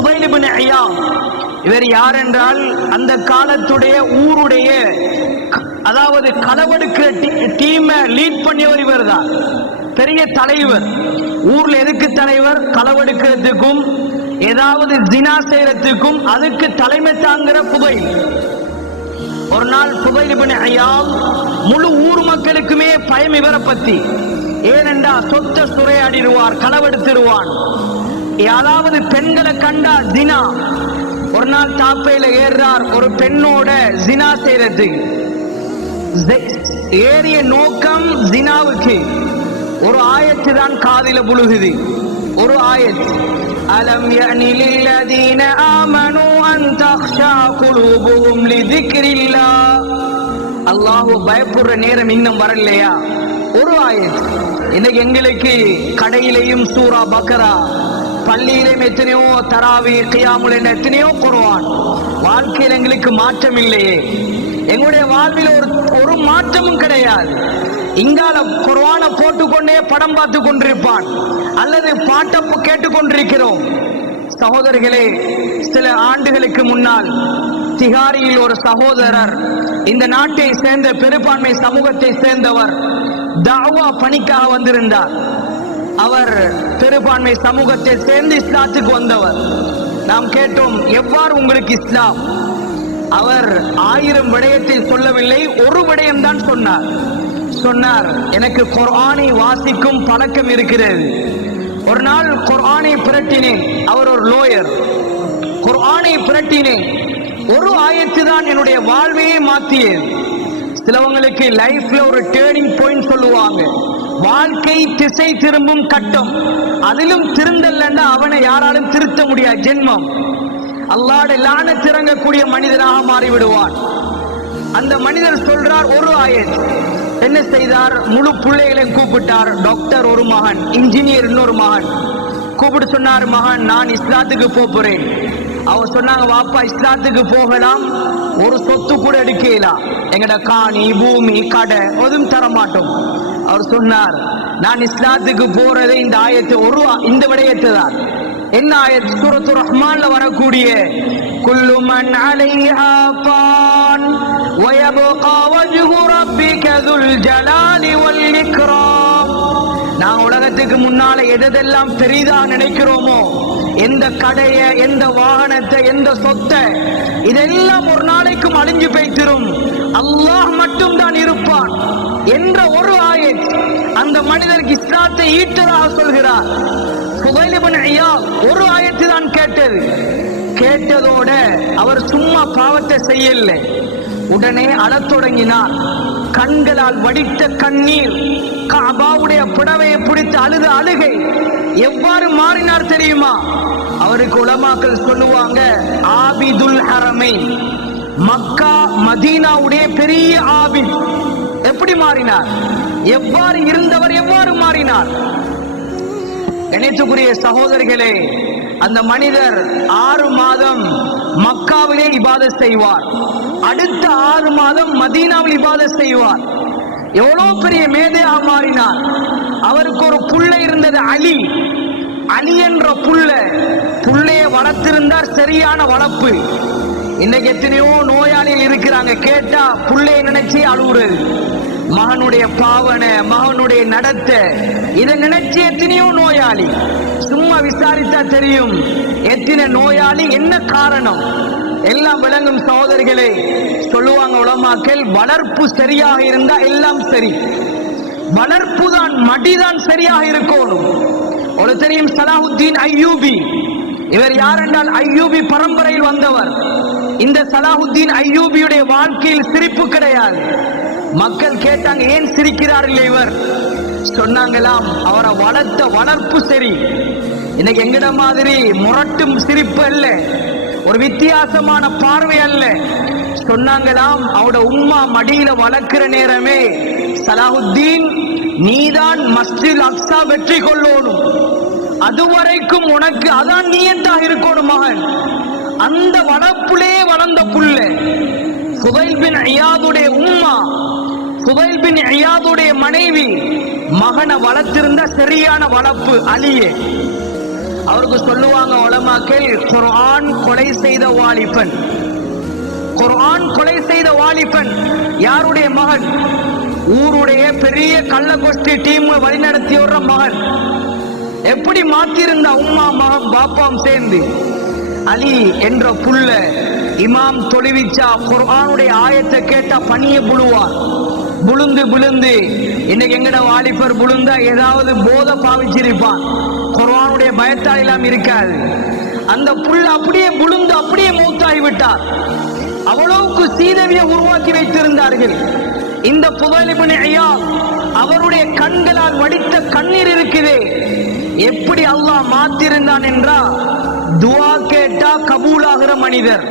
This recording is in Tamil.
ஃபுதைல் இப்னு இயாத். இவர் யார் என்றால் அந்த காலத்துடைய ஊருடைய அதாவது களவெடுக்கிற டீமை லீட் பண்ணியவர் இவர் தான். பெரிய தலைவர். ஊர்ல எதுக்கு தலைவர்? களவெடுக்கிறதுக்கும் ஏதாவது ஜினா செய்யறதுக்கும் அதுக்கு தலைமை தாங்குற ஃபுதைல். ஒரு நாள் ஃபுதைல் இப்னு இயாத் முழு ஊர் மக்களுக்குமே பயம் இவரை பத்தி. ஏனென்றா சொத்தை சுரையாடிடுவார், களவெடுத்துடுவான். யாராவது பெண்களை கண்டா ஜினா. ஒரு நாள் தாப்பையில ஏறார் ஒரு பெண்ணோட ஜினா செய்யறது. ஏறிய நோக்கம் ஜினாவுக்கு. ஒரு ஆயத்து தான் காதில புழுகுது. ஒரு ஆயத், அலம் யஅனி லில்லதீன ஆமனூ அன் தக்ஷா குலூபுஹும் லிذிக்ரில்லாஹ். அல்லாஹ்வை பயப்படுற நேரம் இன்னும் வரலையா? ஒரு ஆயத். இன்னைக்கு எங்களுக்கு கடையிலையும் சூரா பக்ரா, பள்ளியிலும் எத்தனையோ தராவி, கியாமுல் எத்தனையோ குர்ஆன். வாழ்க்கையில் எங்களுக்கு மாற்றம் இல்லையே. எங்களுடைய வாழ்வில் ஒரு மாற்றமும் கிடையாது. இங்கால குர்ஆனை போட்டுக்கொண்டே படம் பார்த்து கொண்டிருப்பான், அல்லது பாட்டை கேட்டுக்கொண்டிருக்கிறோம். சகோதரர்களே, சில ஆண்டுகளுக்கு முன்னால் திகாரியில் ஒரு சகோதரர், இந்த நாட்டை சேர்ந்த பெரும்பான்மை சமூகத்தை சேர்ந்தவர், தாவா பணிக்காக வந்திருந்தார். அவர் பெரும்பான்மை சமூகத்தை சேர்ந்து இஸ்லாத்துக்கு வந்தவர். நாம் கேட்டோம், எவ்வாறு உங்களுக்கு இஸ்லாம்? அவர் 1000 விடயத்தை சொல்லவில்லை, ஒரு விடயம் தான் சொன்னார். எனக்கு குர்ஆனை வாசிக்கும் பழக்கம் இருக்கிறது. ஒரு நாள் குர்ஆனை பிரட்டினேன். அவர் ஒரு லோயர். குர்ஆனை பிரட்டினேன். ஒரு ஆயத்து தான் என்னுடைய வாழ்வையே மாற்றியது. சிலவங்களுக்கு லைஃப்ல ஒரு டேர்னிங் பாயிண்ட் சொல்லுவாங்க. வாழ்க்கை திசை திரும்பும் கட்டம். அதிலும் திருந்தல்லன்னா அவனை யாராலும் திருத்த முடியாது. ஜென்மம் அல்லாஹ்வுடைய லானத் இறங்கக்கூடிய மனிதனாக மாறிவிடுவான். அந்த மனிதர் சொல்றார் ஒரு ஆயத். என்ன செய்தார்? முழு பிள்ளைகளையும் கூப்பிட்டார். டாக்டர் ஒரு மகன், இன்ஜினியர் இன்னொரு மகன். கூப்பிட்டு சொன்னார், மகன் நான் இஸ்லாத்துக்கு போறேன். அவர் சொன்னாங்க, வாப்பா இஸ்லாத்துக்கு போகலாம், ஒரு சொத்து கூட எடுக்கலாம், எங்கட காணி பூமி கடை எதுவும் தர மாட்டோம். அவர் சொன்னார், நான் இஸ்லாத்துக்கு போறதே இந்த ஆயத்து இந்த விடயத்தை தான். என்ன ஆயத்? சூரத்து ரஹ்மான்ல வரக்கூடிய குல்லு மன் அலைஹா ஃபான் வ யப்கா வஜ்ஹு ரப்பிக துல் ஜலாலி வல் இக்ராம். நான் உலகத்துக்கு முன்னால எதெல்லாம் பெரிதா நினைக்கிறோமோ, எந்த கடையை, எந்த வாகனத்தை, எந்த சொத்தை, இதெல்லாம் ஒரு நாளைக்கும் அழிஞ்சு போய்த்திரும். அல்லாஹ் மட்டும் தான் இருப்பான் என்ற ஒரு ஆயத் அந்த மனிதருக்கு இஸ்லாத்தை ஈட்டதாக சொல்கிறார். ஃபுதைல் இப்னு இயாத் ஒரு ஆயத்து தான் கேட்டதோட அவர் சும்மா பாவத்தை செய்யல, உடனே அழத் தொடங்கினார். கண்களால் வடித்த கண்ணீர், கஅபாவுடைய புடவையை பிடித்து அழுத அழுகை. எவ்வாறு மாறினார் தெரியுமா? அவருக்கு உலமாக்கள் சொல்லுவாங்க, ஆபிதுல் ஹரமைன், மக்கா மதீனாவுடைய பெரிய ஆபித். எப்படி மாறினார்? எவ்வாறு இருந்தவர் எவ்வாறு மாறினார்? கணேசக்குரிய சகோதரர்களே, அந்த மனிதர் 6 மாதம் மக்காவிலே இபாதத் செய்வார், அடுத்த 6 மாதம் மதீனாவில் இபாதத் செய்வார். எவ்வளவு பெரிய மேதையாக மாறினார். அவருக்கு ஒரு புள்ளை இருந்தது, அலி என்ற புள்ளைய வளர்த்திருந்தார். சரியான வளர்ப்பு. இன்னைக்கு எத்தனையோ நோயாளிகள் இருக்கிறாங்க, கேட்டா புள்ளைய நினைச்சு அழுகுறது. மகனுடைய பாவனை, மகனுடைய நடத்த, இதை நினைச்சு எத்தனையோ நோயாளி. சும்மா விசாரித்தா தெரியும் எத்தனை நோயாளி, என்ன காரணம் எல்லாம் விளங்கும். சகோதரிகளே, சொல்லுவாங்க உலமாக்கள், வளர்ப்பு சரியாக இருந்தா எல்லாம் சரி. வளர்ப்பு தான், மடிதான் சரியாக இருக்கணும். ஒரு தெரியும் சலாஹுத்தீன் அய்யூபி. இவர் யார் என்றால் அய்யூபி பரம்பரையில் வந்தவர். இந்த சலாஹுத்தீன் அய்யூபியுடைய வாழ்க்கையில் சிரிப்பு கிடையாது. மக்கள் கேட்டாங்க, ஏன் சிரிக்கிறார்கள் இவர்? சொன்னாங்களாம், அவரை வளர்த்த வளர்ப்பு சரி. இன்னைக்கு எங்கட மாதிரி முரட்டும் சிரிப்பு அல்ல, ஒரு வித்தியாசமான பார்வை அல்ல. சொன்னாங்களாம், அவட உம்மா மடியில வளர்க்கிற நேரமே, சலாஹுத்தீன் நீதான் மஸ்ஜித் அக்ஸா வெற்றி கொள்ளணும், அதுவரைக்கும் உனக்கு அதான் நியத்தாக இருக்கணும் மகன். அந்த வளர்ப்புலே வளர்ந்த புள்ள ஃபுதைல் பின் இயாதுடைய உம்மா, ஃபுதைல் பின் இயாதுடைய மனைவி மகனை வளர்த்திருந்த சரியான வளர்ப்பு அலியே. அவருக்கு சொல்லுவாங்க உலமாக்கள், குர்ஆன் கொலை செய்த வாலிபன். குர்ஆன் கொலை செய்த வாலிபன் யாருடைய மகன்? ஊருடைய பெரிய கள்ளகோஷ்டி டீம் வழிநடத்தி வர்ற மகன். எப்படி மாத்திருந்தா உம்மா மகன் பாப்பாம் சேர்ந்து. அலி என்ற புள்ள இமாம் தொழுவிச்சா குர்ஆனுடைய ஆயத்தை கேட்டா பனிய புழுவார். புழுந்து புழுந்து இன்னைக்கு எங்கட வாலிபர் புழுந்தா ஏதாவது போதை பாவிச்சிருப்பான். குர்ஆனுடைய பயத்தால் எல்லாம் இருக்காது. அந்த புள்ள அப்படியே புழுந்து அப்படியே மௌத்தாகி விட்டார். அவ்வளவுக்கு சீதவியை உருவாக்கி வைத்திருந்தார்கள். இந்த புதைல் இப்னு இயாத் அவருடைய கண்களால் வடித்த கண்ணீர் இருக்குதே, எப்படி அல்லாஹ் மாத்திருந்தான் என்றா, துஆ கேட்டா கபூலாகிற மனிதர்.